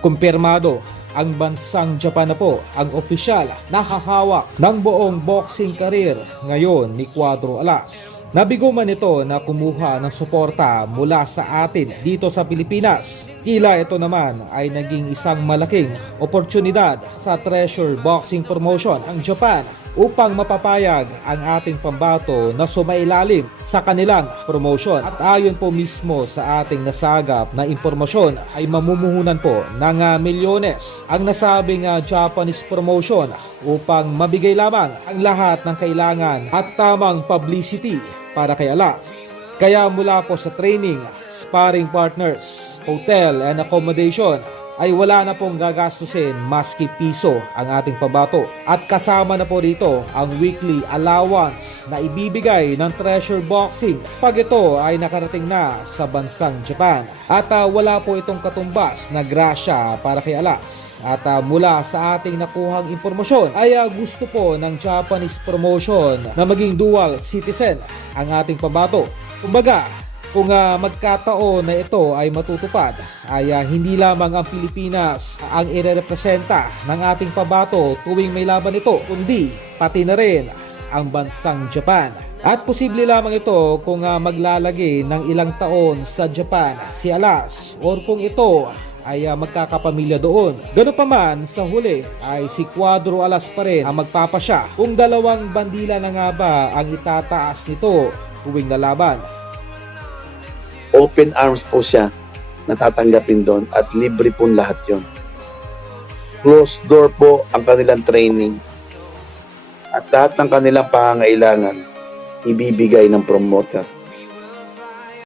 Kumpirmado, ang bansang Japan na po ang opisyal na hahawak ng buong boxing career ngayon ni Cuadro Alas. Nabigo man ito na kumuha ng suporta mula sa atin dito sa Pilipinas. Tila ito naman ay naging isang malaking oportunidad sa Treasure Boxing Promotion ang Japan upang mapapayag ang ating pambato na sumailalim sa kanilang promotion. At ayon po mismo sa ating nasagap na impormasyon ay mamumuhunan po ng milyones ang nasabing Japanese promotion upang mabigay lamang ang lahat ng kailangan at tamang publicity para kay Alas. Kaya mula po sa training, sparring partners, hotel and accommodation ay wala na pong gagastusin maski piso ang ating pabato. At kasama na po rito ang weekly allowance na ibibigay ng Treasure Boxing pag ito ay nakarating na sa bansang Japan. At wala po itong katumbas na grasya para kay Alas. At mula sa ating nakuhang impormasyon ay gusto po ng Japanese promotion na maging dual citizen ang ating pabato. Kumbaga, kung magkataon na ito ay matutupad, ay hindi lamang ang Pilipinas ang irerepresenta ng ating pabato tuwing may laban ito, kundi pati na rin ang bansang Japan. At posible lamang ito kung maglalagay ng ilang taon sa Japan si Alas or kung ito ay magkakapamilya doon. Ganun pa man, sa huli ay si Cuadro Alas pa rin ang magpapasya kung dalawang bandila na nga ba ang itataas nito tuwing lalaban. Open arms po siya natatanggapin doon at libre po lahat yon. Closed door po ang kanilang training at lahat ng kanilang pangangailangan ibibigay ng promoter.